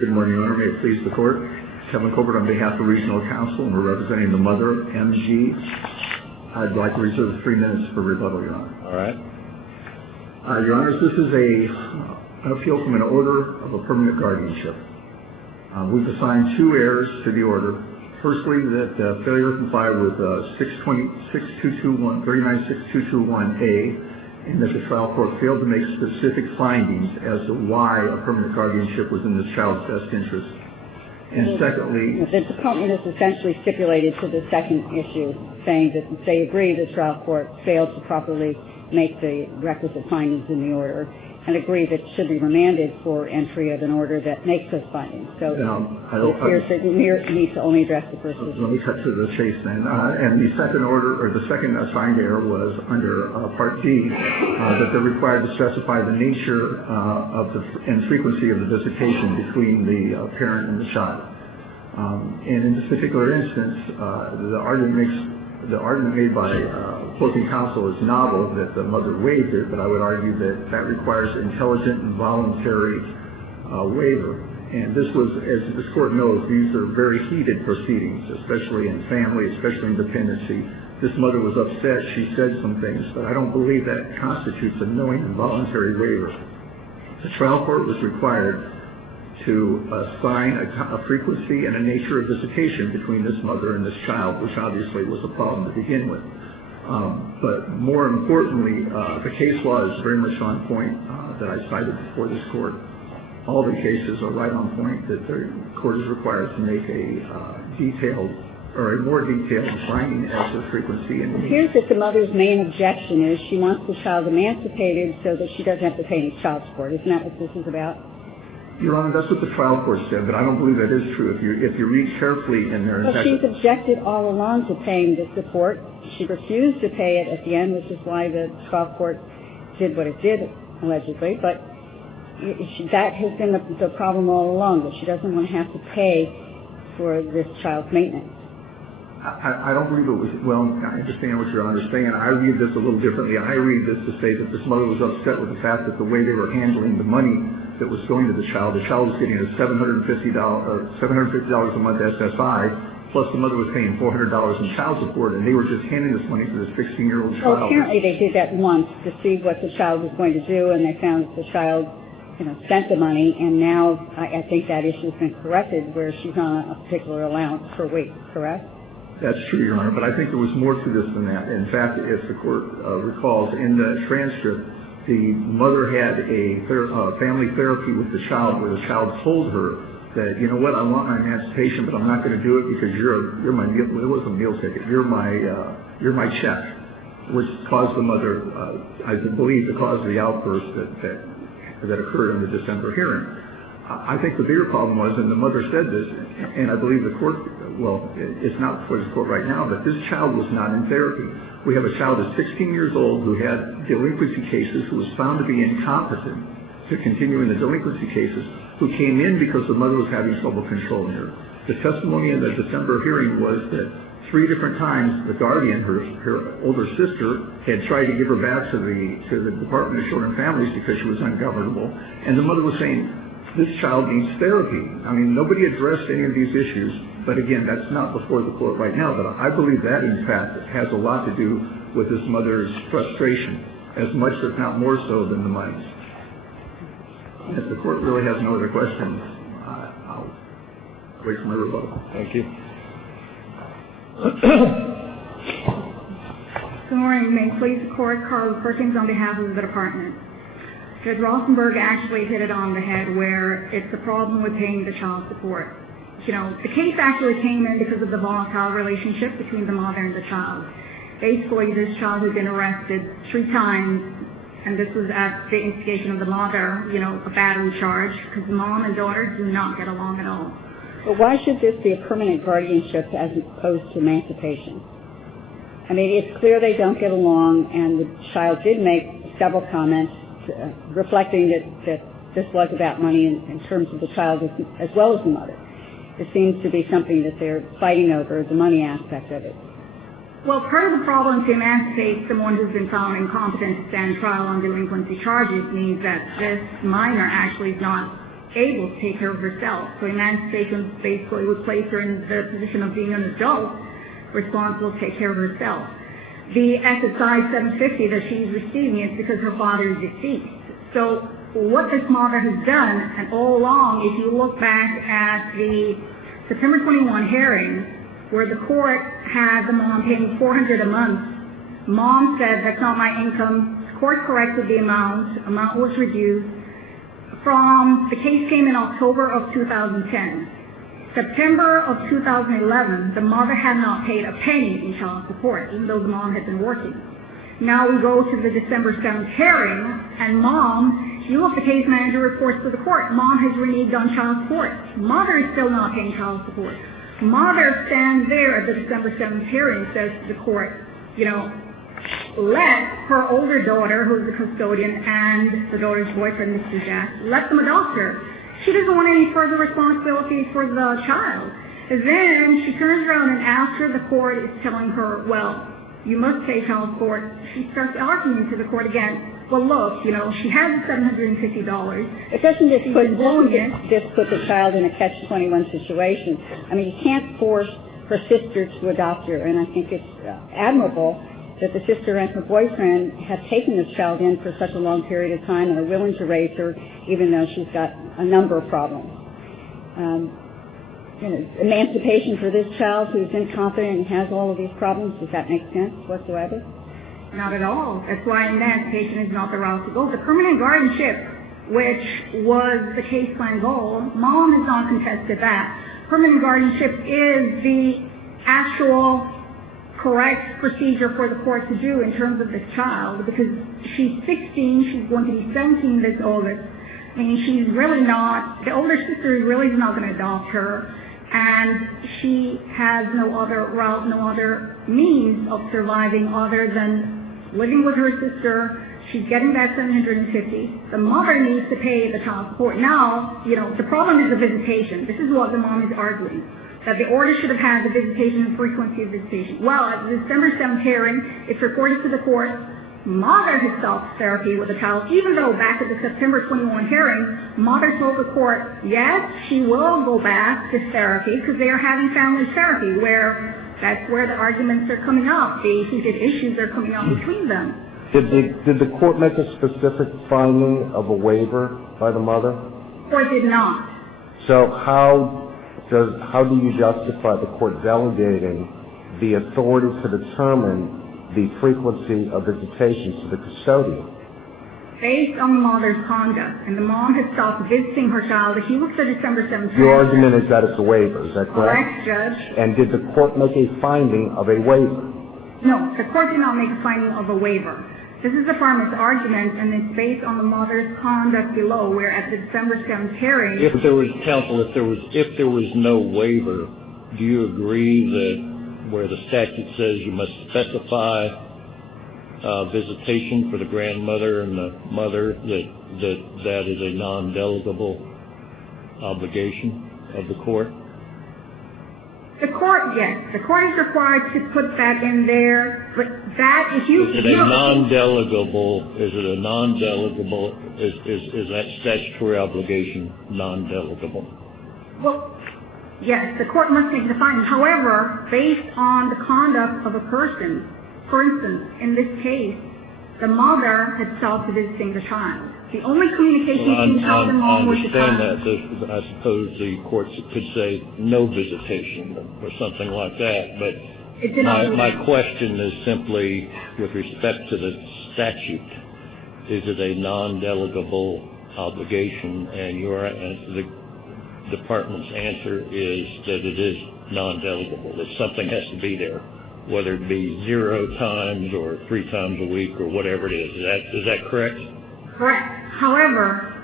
Good morning, Your Honor. May it please the Court. Kevin Colbert on behalf of Regional Counsel, and we're representing the mother, M.G. I'd like to reserve 3 minutes for rebuttal, Your Honor. All right. Your Honors, this is an appeal from an order of a permanent guardianship. We've assigned 2 errors to the order. Firstly, that failure to comply with 396221A, and that the trial court failed to make specific findings as to why a permanent guardianship was in this child's best interest. And secondly, the department has essentially stipulated to the second issue, saying that they agree the trial court failed to properly make the requisite findings in the order, and agree that it should be remanded for entry of an order that makes those findings. So it appears that we need to only address the first issue. Let me cut to the chase then. And the second order, or the second assigned error, was under Part D, that they're required to specify the nature and frequency of the visitation between the parent and the child. And in this particular instance, the argument made by opposing counsel is novel, that the mother waived it, but I would argue that that requires intelligent and voluntary waiver. And this was, as this Court knows, these are very heated proceedings, especially in family, especially in dependency. This mother was upset. She said some things, but I don't believe that constitutes a knowing and voluntary waiver. The trial court was required to assign a frequency and a nature of visitation between this mother and this child, which obviously was a problem to begin with. But more importantly, the case law is very much on point that I cited before this Court. All the cases are right on point that the Court is required to make a detailed or a more detailed finding as to frequency. And it appears that the mother's main objection is she wants the child emancipated so that she doesn't have to pay any child support. Isn't that what this is about? Your Honor, that's what the trial court said, but I don't believe that is true. If you read carefully in there... Well, she's objected all along to paying the support. She refused to pay it at the end, which is why the trial court did what it did, allegedly. But that has been the problem all along, that she doesn't want to have to pay for this child's maintenance. I don't believe it was... Well, I understand what Your Honor is saying. I read this a little differently. I read this to say that this mother was upset with the fact that the way they were handling the money that was going to the child was getting a $750 a month SSI, plus the mother was paying $400 in child support, and they were just handing this money to this 16-year-old child. Well, apparently they did that once to see what the child was going to do, and they found that the child, spent the money, and now I think that issue has been corrected, where she's on a particular allowance per week, correct? That's true, Your Honor, but I think there was more to this than that. In fact, if the Court recalls, in the transcript, the mother had a family therapy with the child, where the child told her that, you know what, I want my emancipation, but I'm not going to do it because you're my meal. It was a meal ticket. You're my check, which caused the mother, I believe, to cause the outburst that occurred in the December hearing. I think the bigger problem was, and the mother said this, and I believe the Court, well, it's not before the Court right now, but this child was not in therapy. We have a child that's 16 years old who had delinquency cases, who was found to be incompetent to continue in the delinquency cases, who came in because the mother was having trouble controlling her. The testimony in the December hearing was that 3 different times the guardian, her older sister, had tried to give her back to the Department of Children and Families because she was ungovernable, and the mother was saying, this child needs therapy. I mean, nobody addressed any of these issues, but again, that's not before the Court right now, but I believe that, in fact, has a lot to do with this mother's frustration, as much, if not more so, than the money. If the Court really has no other questions, I'll wait for my rebuttal. Thank you. Good morning. May it please the Court, Karla Perkins on behalf of the Department. Judge Rosenberg actually hit it on the head, where it's a problem with paying the child support. The case actually came in because of the volatile relationship between the mother and the child. Basically, this child had been arrested 3 times, and this was at the instigation of the mother, a battery charge, because the mom and daughter do not get along at all. But why should this be a permanent guardianship as opposed to emancipation? I mean, it's clear they don't get along, and the child did make several comments reflecting that this was about money in terms of the child as well as the mother. It seems to be something that they're fighting over, the money aspect of it. Well, part of the problem to emancipate someone who's been found incompetent to stand trial on delinquency charges means that this minor actually is not able to take care of herself. So emancipation basically would place her in the position of being an adult responsible to take care of herself. The SSI 750 that she's receiving is because her father is deceased. So what this mother has done, and all along, if you look back at the September 21 hearing, where the court had the mom paying $400 a month, mom said, that's not my income. The court corrected the amount was reduced. The case came in October of 2010. September of 2011, the mother had not paid a penny in child support, even though the mom had been working. Now we go to the December 7th hearing, and mom, you look, the case manager reports to the court, mom has reneged on child support. Mother is still not paying child support. Mother stands there at the December 7th hearing, says to the court, let her older daughter, who's the custodian, and the daughter's boyfriend, Mr. Jack, let them adopt her. She doesn't want any further responsibility for the child. And then she turns around and after the court is telling her, well, you must pay child support, she starts arguing to the court again. Well, look, she has $750. It doesn't just put the child in a catch-21 situation. I mean, you can't force her sister to adopt her, and I think it's admirable that the sister and her boyfriend have taken this child in for such a long period of time and are willing to raise her, even though she's got a number of problems. Emancipation for this child who's incompetent and has all of these problems, does that make sense whatsoever? Not at all. That's why emancipation is not the route to go. The permanent guardianship, which was the case plan goal, mom has not contested that. Permanent guardianship is the actual correct procedure for the court to do in terms of this child, because she's 16, she's going to be 17 this August. I mean, she's really not, the older sister really is not going to adopt her, and she has no other route, no other means of surviving other than living with her sister. She's getting that $750. The mother needs to pay the child support. Now, the problem is the visitation. This is what the mom is arguing, that the order should have had the visitation and frequency of visitation. Well, at the December 7th hearing, it's reported to the court, mother has stopped therapy with the child, even though back at the September 21 hearing, mother told the court, yes, she will go back to therapy because they are having family therapy, where that's where the arguments are coming up. The heated issues are coming up between them. Did the court make a specific finding of a waiver by the mother? The court did not. So how do you justify the court delegating the authority to determine the frequency of visitations to the custodian? Based on the mother's conduct, and the mom has stopped visiting her child. If you look at December 7th, your argument is that it's a waiver, is that correct? Correct, Judge. And did the court make a finding of a waiver? No, the court did not make a finding of a waiver. This is the farmer's argument, and it's based on the mother's conduct below, where at the December 7th hearing... If there was no waiver, do you agree that where the statute says you must specify visitation for the grandmother and the mother, that is a non-delegable obligation of the court? The court, yes. The court is required to put that in there, but that, if you... Is it a non-delegable, is that statutory obligation non-delegable? Well, yes, the court must make the finding. However, based on the conduct of a person, for instance, in this case, the mother had stopped visiting the child. The only communication between the child and mom was the child. I understand that. I suppose the courts could say no visitation or something like that, but my question is simply with respect to the statute. Is it a non-delegable obligation? And the department's answer is that it is non-delegable, that something has to be there, whether it be 0 times or 3 times a week or whatever it is. Is that correct? Correct. However,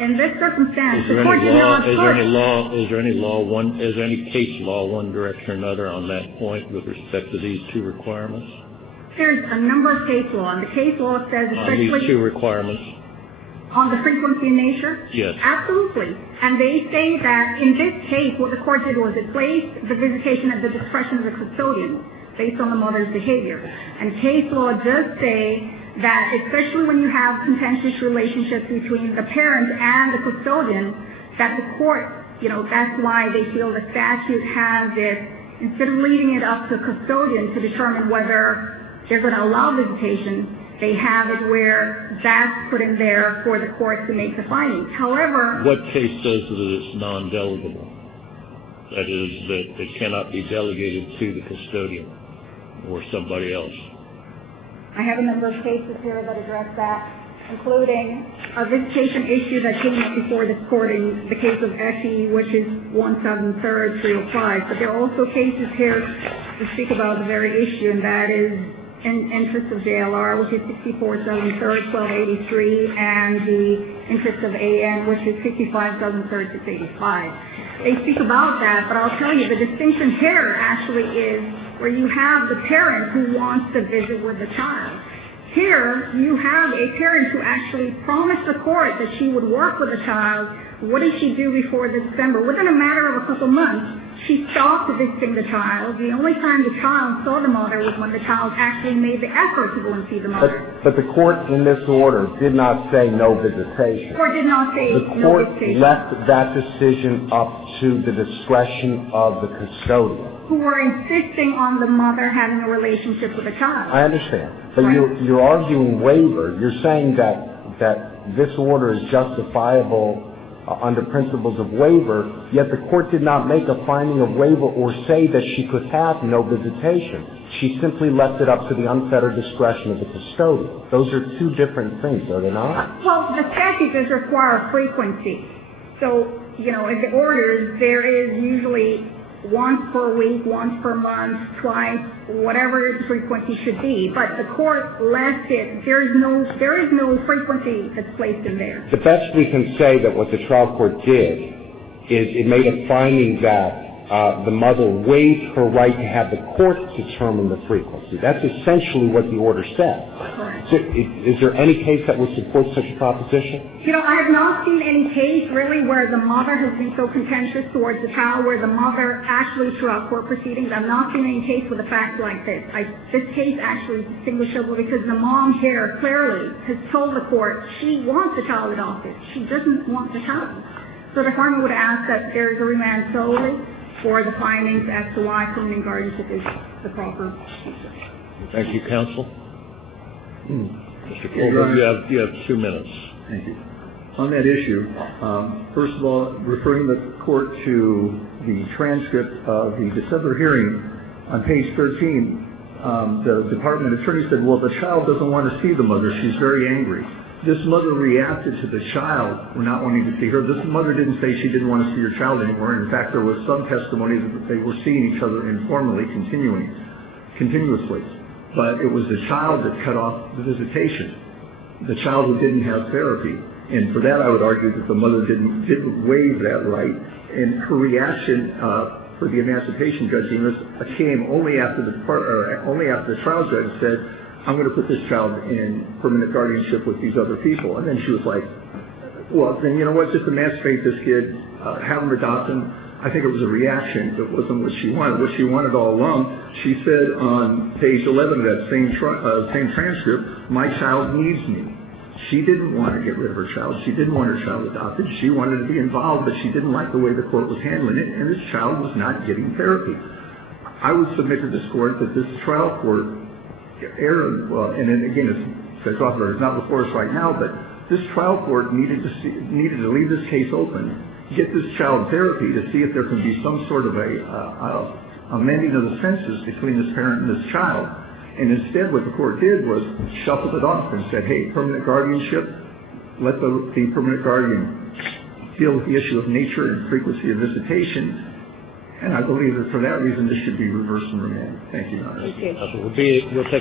in this circumstance, the court did not put... Is there any case law, one direction or another, on that point with respect to these 2 requirements? There's a number of case law, and the case law says... On these 2 requirements? On the frequency and nature? Yes. Absolutely. And they say that in this case, what the court did was it placed the visitation at the discretion of the custodian based on the mother's behavior. And case law does say that especially when you have contentious relationships between the parent and the custodian, that the court, that's why they feel the statute has it, instead of leaving it up to custodian to determine whether they're going to allow visitation, they have it where that's put in there for the court to make the findings. However, what case says that it's non-delegable? That is, that it cannot be delegated to the custodian or somebody else. I have a number of cases here that address that, including a visitation issue that came up before this court in the case of Eshe, which is 173-305. But there are also cases here to speak about the very issue, and that is in interest of JLR, which is 64-7-3-1283, and the interest of AN, which is 55-7-3-685. They speak about that, but I'll tell you, the distinction here actually is where you have the parent who wants to visit with the child. Here, you have a parent who actually promised the court that she would work with the child. What did she do before December? Within a matter of a couple months, she stopped visiting the child. The only time the child saw the mother was when the child actually made the effort to go and see the mother. But the court in this order did not say no visitation. The court did not say no visitation. The court left that decision up to the discretion of the custodian, who were insisting on the mother having a relationship with the child. I understand. But right. You're arguing waiver. You're saying that this order is justifiable under principles of waiver, yet the court did not make a finding of waiver or say that she could have no visitation. She simply left it up to the unfettered discretion of the custodian. Those are two different things, are they not? Well, the statute does require frequency. So, in the orders, there is usually once per week, once per month, twice, whatever the frequency should be. But the court left it. There is no frequency that's placed in there. The best we can say that what the trial court did is it made a finding that the mother waived her right to have the court determine the frequency. That's essentially what the order said. Correct. So is there any case that would support such a proposition? I have not seen any case really where the mother has been so contentious towards the child, where the mother actually throughout court proceedings. I've not seen any case with a fact like this. This case actually is distinguishable because the mom here clearly has told the court she wants the child adopted. She doesn't want the child. So the department would ask that there is a remand solely for the findings as to why permanent guardianship is the proper answer. Thank you, counsel. Mr. Colbert, you have 2 minutes. Thank you. On that issue, first of all, referring the court to the transcript of the December hearing on page 13, the department attorney said, well, the child doesn't want to see the mother. She's very angry. This mother reacted to the child not wanting to see her. This mother didn't say she didn't want to see her child anymore. In fact, there was some testimony that they were seeing each other informally, continuously. But it was the child that cut off the visitation, the child who didn't have therapy. And for that, I would argue that the mother didn't waive that right. And her reaction for the emancipation judge came only after the trial judge said, I'm going to put this child in permanent guardianship with these other people. And then she was like, well, then you know what, just emancipate this kid, have him adopt him. I think it was a reaction. It wasn't what she wanted. What she wanted all along, she said on page 11 of that same transcript, my child needs me. She didn't want to get rid of her child. She didn't want her child adopted. She wanted to be involved, but she didn't like the way the court was handling it, and this child was not getting therapy. I would submit to this court that this trial court erred, and then again, it's not before us right now, but this trial court needed to leave this case open, get this child therapy to see if there can be some sort of a mending of the fences between this parent and this child. And instead, what the court did was shuffled it off and said, hey, permanent guardianship, let the permanent guardian deal with the issue of nature and frequency of visitation. And I believe that for that reason, this should be reversed and remanded. Thank you, Your Honor. Thank you. We'll take a